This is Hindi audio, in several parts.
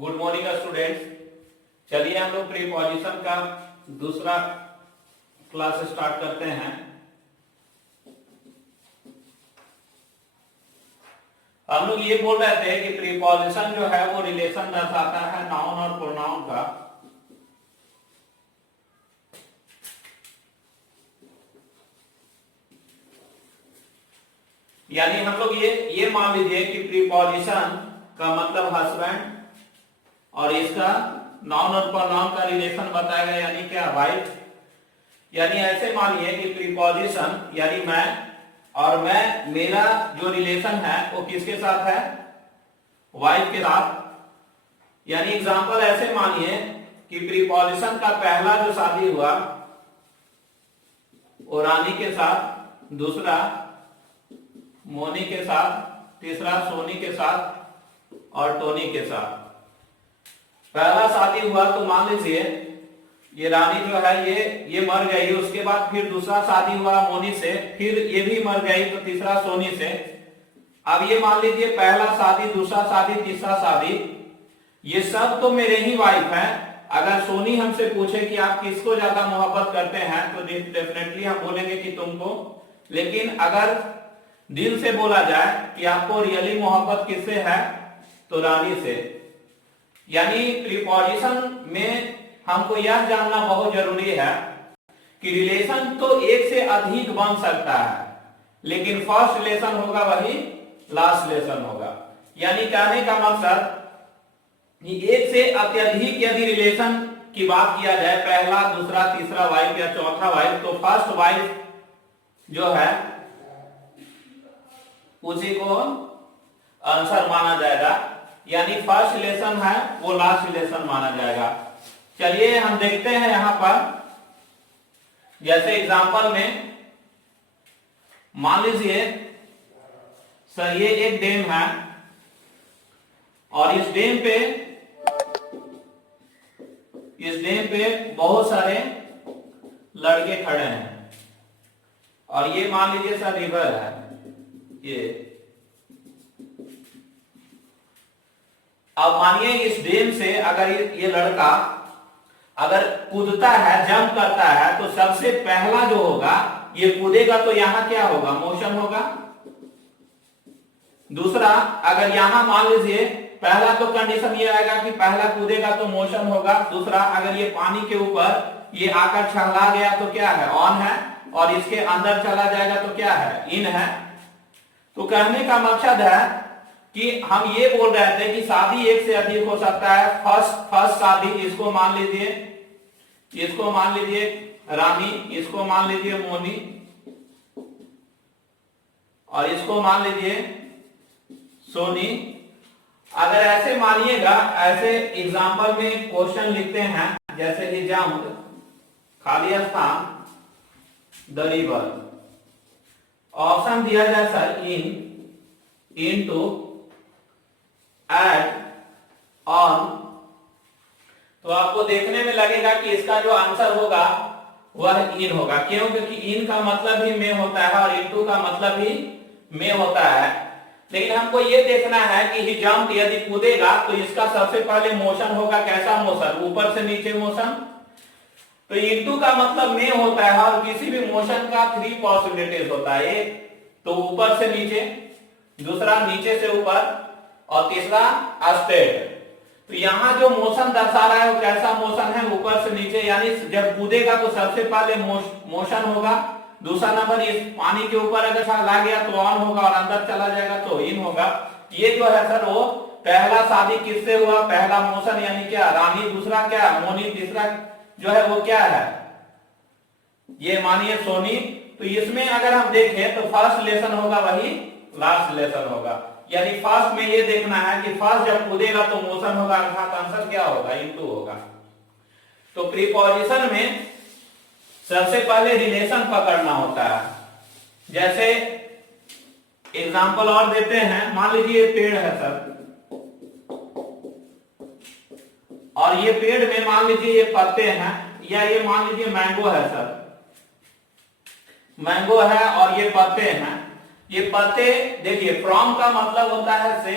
Good morning students. चलिए हम लोग प्रीपोजिशन का दूसरा क्लास स्टार्ट करते हैं। हम लोग ये बोल रहे थे कि प्रीपोजिशन जो है वो रिलेशन दर्शाता है नाउन और प्रोनाउन का। यानी हम लोग ये मान लीजिए कि प्रीपोजिशन का मतलब हस्बैंड और इसका नाउन और प्रोनाउन का रिलेशन बताएगा, यानी क्या, वाइफ। यानी ऐसे मानिए कि प्रीपोजिशन यानी मैं और मैं, मेरा जो रिलेशन है वो किसके साथ है, वाइफ के साथ। यानी एग्जांपल ऐसे मानिए कि प्रीपोजिशन का पहला जो शादी हुआ वो रानी के साथ, दूसरा मोनी के साथ, तीसरा सोनी के साथ और टोनी के साथ। पहला शादी हुआ तो मान लीजिए ये रानी जो है ये मर गई, उसके बाद फिर दूसरा शादी हुआ मोनी से, फिर ये भी मर गई तो तीसरा सोनी से। अब ये मान लीजिए पहला शादी, दूसरा शादी, तीसरा शादी, ये सब तो मेरे ही वाइफ है। अगर सोनी हमसे पूछे कि आप किसको ज्यादा मोहब्बत करते हैं तो डेफिनेटली हम बोलेंगे कि तुमको। लेकिन अगर दिल से बोला जाए कि आपको रियली मोहब्बत किससे है तो रानी से। यानी प्रीपोजिशन में हमको यह जानना बहुत जरूरी है कि रिलेशन तो एक से अधिक बन सकता है, लेकिन फर्स्ट रिलेशन होगा वही लास्ट रिलेशन होगा। यानी कहने का मकसद कि एक से अत्यधिक यदि रिलेशन की बात किया जाए, पहला, दूसरा, तीसरा वाइफ या चौथा वाइफ, तो फर्स्ट वाइफ जो है उसी को आंसर माना जाएगा। यानी फर्स्ट रिलेशन है वो लास्ट रिलेशन माना जाएगा। चलिए हम देखते हैं यहां पर, जैसे एग्जांपल में मान लीजिए सर ये एक डैम है और इस डैम पे बहुत सारे लड़के खड़े हैं और ये मान लीजिए सर रिवर है। ये अब मानिए इस डैम से अगर ये लड़का अगर कूदता है, जंप करता है, तो सबसे पहला जो होगा ये कूदेगा तो यहां क्या होगा, मोशन होगा। दूसरा, अगर यहां मान लीजिए पहला तो कंडीशन ये आएगा कि पहला कूदेगा तो मोशन होगा। दूसरा, अगर ये पानी के ऊपर ये आकर छलला गया तो क्या है, ऑन है, और इसके अंदर चला जाएगा तो क्या है, इन है। तो कहने का मकसद है कि हम ये बोल रहे थे कि शादी एक से अधिक हो सकता है। फर्स्ट शादी, इसको मान लीजिए रानी, इसको मान लीजिए मोनी और इसको मान लीजिए सोनी। अगर ऐसे मानिएगा, ऐसे एग्जांपल में क्वेश्चन लिखते हैं, जैसे कि जंप, खाली स्थान, द रिवर। ऑप्शन दिया जाए sir into, at, on, तो आपको देखने में लगेगा कि इसका जो आंसर होगा वह इन होगा। क्यों? क्योंकि इन का मतलब ही में होता है और इनटू का मतलब ही में होता है। लेकिन हमको ये देखना है कि ही जंप, यदि कूदेगा तो इसका सबसे पहले मोशन होगा, कैसा मोशन, ऊपर से नीचे मोशन। तो इनटू का मतलब में होता है और किसी भी मोशन का 3 पॉसिबिलिटीज होता है। एक तो ऊपर से नीचे, दूसरा नीचे से ऊपर और तीसरा स्ट्रेट। तो यहाँ जो मोशन दर्शा रहा है वो कैसा मोशन है, ऊपर से नीचे। यानी जब कूदेगा तो सबसे पहले मोशन होगा। दूसरा नंबर, इस पानी के ऊपर अगर ला गया तो ऑन होगा और अंदर चला जाएगा तो इन होगा। ये जो है सर वो पहला शादी किससे हुआ, पहला मोशन यानी क्या, रानी, दूसरा क्या, मोनी, तीसरा जो है वो क्या है, ये मानिए सोनी। तो इसमें अगर हम देखें तो फर्स्ट रिलेशन होगा वही लास्ट रिलेशन होगा। यानी फर्स्ट में ये देखना है कि फर्स्ट जब कूदेगा तो मोशन होगा, अर्थात आंसर क्या होगा, इनटू होगा। तो प्रीपोजिशन में सबसे पहले रिलेशन पकड़ना होता है। जैसे एग्जांपल और देते हैं, मान लीजिए ये पेड़ है सर और ये पेड़ में मान लीजिए ये पत्ते हैं, या ये मान लीजिए मैंगो है सर, मैंगो है और ये पत्ते हैं। ये पत्ते देखिए, फ्रॉम का मतलब होता है से,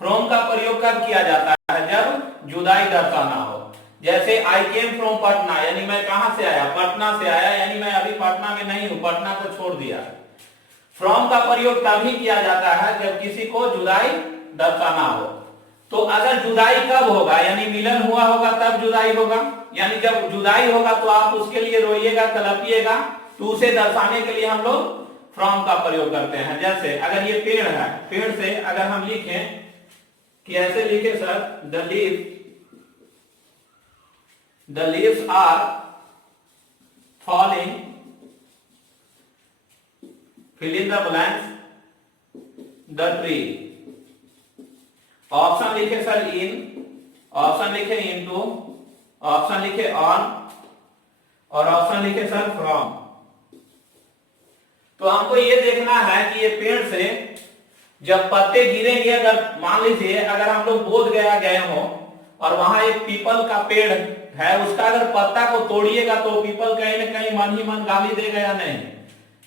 फ्रॉम का प्रयोग कब किया जाता है? जब जुदाई दर्शाना हो। जैसे आई केम फ्रॉम पटना, यानी मैं कहां से आया? पटना से आया, यानी मैं अभी पटना में नहीं हूं, पटना को छोड़ दिया। फ्रॉम का प्रयोग तभी किया जाता है जब किसी को जुदाई दर्शाना हो। तो अगर जुदाई कब होगा, यानी मिलन हुआ होगा तब जुदाई होगा, यानी जब जुदाई होगा तो आप उसके लिए रोइएगा, तड़पिएगा, तो उसे दर्शाने के लिए हम लोग फ्रॉम का प्रयोग करते हैं। जैसे अगर ये पेड़ है, पेड़ से अगर हम लिखें कि ऐसे लिखे sir, the leaves are falling, fill in the blanks, the tree। Option लिखे सर इन, ऑप्शन लिखे इनटू, ऑप्शन लिखे ऑन, और ऑप्शन लिखे सर फ्रॉम। तो हमको ये देखना है कि ये पेड़ से जब पत्ते गिरेंगे, अगर मान लीजिए अगर हम लोग बोध गया गए हो और वहां एक पीपल का पेड़ है, उसका अगर पत्ता को तोड़िएगा तो पीपल कहीं ना कहीं मन ही मन गाली देगा या नहीं?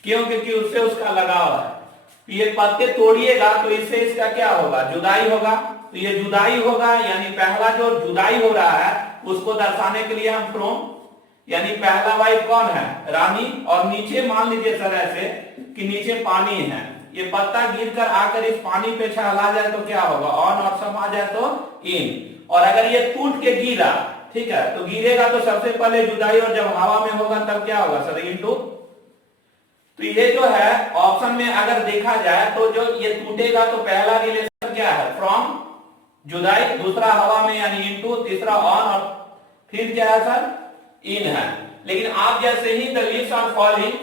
क्यों? क्योंकि उससे उसका लगाव है। ये पत्ते तोड़िएगा तो इससे इसका क्या होगा? जुदाई होगा। तो ये जुदाई होगा, यानी पहला जो जुदाई हो रहा है उसको दर्शाने के लिए हम फ्रॉम, यानी पहला वाइफ कौन है? रानी। और नीचे मान लीजिए सर ऐसे कि नीचे पानी है, ये पत्ता गिरकर आकर इस पानी पे छला जाए तो क्या होगा? ऑन, और समा जाए तो इन। और अगर ये टूट के गिरा, ठीक है, तो गिरेगा तो सबसे पहले जुदाई, और जब हवा में होगा तब क्या होगा सर? इनटू। तो ये जो है ऑप्शन में अगर देखा जाए तो जो ये टूटेगा तो पहला रिलेशन क्या है? फ्रॉम, जुदाई, दूसरा हवा में यानी इनटू, तीसरा ऑन, और फिर क्या है सर? इन है। लेकिन आप जैसे ही द लीव्स आर फॉलिंग,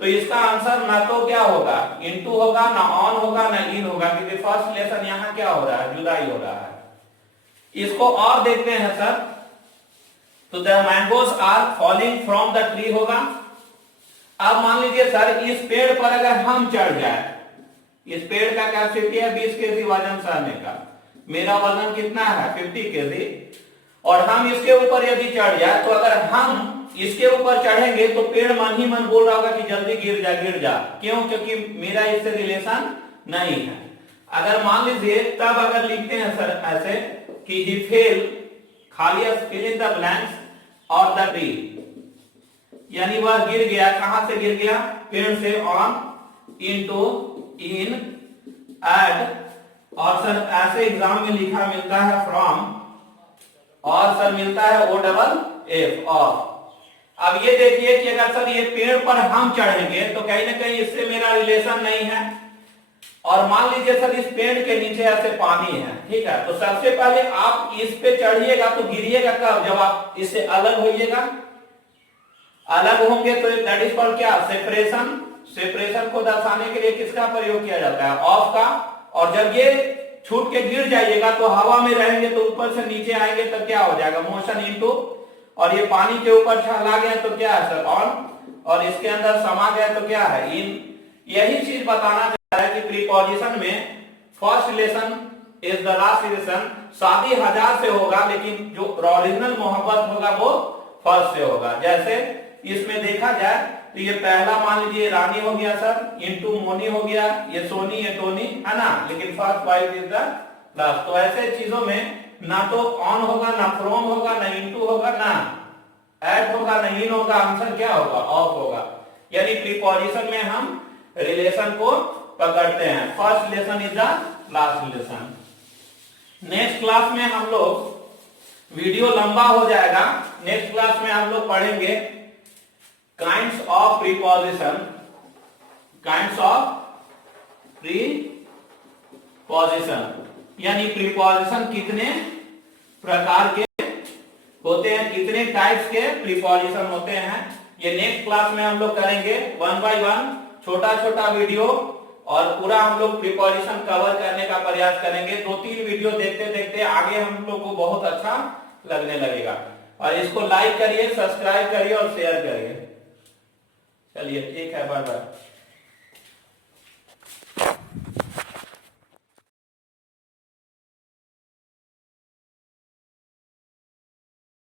तो इसका आंसर ना तो क्या होगा? इनटू होगा, ना ऑन होगा, ना इन होगा, क्योंकि फर्स्ट रिलेशन यहाँ क्या हो रहा है? जुदाई हो रहा है। इसको और देखते हैं सर, तो the mangoes are falling from the tree होगा। अब मान लीजिए सर इस पेड़ पर अगर हम चढ़ जाए, इस पेड़ का कैपेसिटी है 20 केजी वजन सहने का, मेरा वजन कितना है? 50 केजी, और हम इसके ऊपर यदि चढ़ जाए, तो अगर हम इसके ऊपर चढ़ेंगे तो पेड़ मन ही मन बोल रहा होगा कि जल्दी गिर जा, गिर जा। क्यों? क्योंकि मेरा इससे रिलेशन नहीं है। अगर मान लीजिए तब अगर लिखते हैं सर ऐसे कि ही फेल, खाली फिल इन द ब्लैंक्स, और द ट्री, यानी वह गिर गया। कहां से गिर गया? पेड़ से। ऑन, इनटू, इन, एट, और सर ऐसे एग्जाम में लिखा मिलता है फ्रॉम, और सर मिलता है ओ डबल एफ, ऑफ। अब ये देखिए कि अगर सर ये पेड़ पर हम चढ़ेंगे तो कहीं ना कहीं इससे मेरा रिलेशन नहीं है, और मान लीजिए सर इस पेड़ के नीचे ऐसे पानी है, ठीक है, तो सबसे पहले आप इस पे चढ़िएगा तो गिरिएगा कब? जब आप इससे अलग होइएगा। अलग होंगे तो दैट इज कॉल्ड क्या? सेपरेशन। सेपरेशन को दर्शाने के लिए किसका प्रयोग किया जाता है? ऑफ का। और जब ये छूट के गिर जाइएगा तो हवा में रहेंगे तो ऊपर से नीचे आएंगे तो क्या हो जाएगा? मोशन इनटू, और ये पानी के ऊपर छला गया तो क्या है सर? ऑन, और इसके अंदर समा गया तो क्या है? इन। यही चीज बताना चाह रहा है कि प्रीपोजिशन में first relation is the last relation. शादी 1000 से होगा, लेकिन जो ओरिजिनल मोहब्बत होगा वो फर्स्ट से होगा। जैसे इसमें देखा जाए तो ये पहला मान लीजिए रानी हो गया सर, इनटू मोनी हो गया, ये सोनी, ये टोनी, है ना, लेकिन first wife is the last. तो ऐसे चीजों में ना तो ऑन होगा, ना फ्रॉम होगा, ना इनटू होगा, ना एट होगा, ना इन होगा, आंसर क्या होगा? ऑफ होगा। यानी प्रीपोजिशन में हम रिलेशन को पकड़ते हैं। First relation is the last relation. Next class में हम लोग, वीडियो लंबा हो जाएगा, नेक्स्ट क्लास में हम लोग पढ़ेंगे kinds of preposition. Kinds of preposition, यानी प्रीपोजिशन कितने प्रकार के होते हैं, कितने टाइप्स के प्रीपोजिशन होते हैं, ये नेक्स्ट क्लास में हम लोग करेंगे 1 by 1, छोटा छोटा वीडियो, और पूरा हम लोग प्रीपोजिशन कवर करने का प्रयास करेंगे। 2-3 वीडियो देखते देखते आगे हम लोग को बहुत अच्छा लगने लगेगा। और इसको लाइक करिए, सब्सक्राइब करिए और शेयर करिए। चलिए ठीक है, बाय बाय।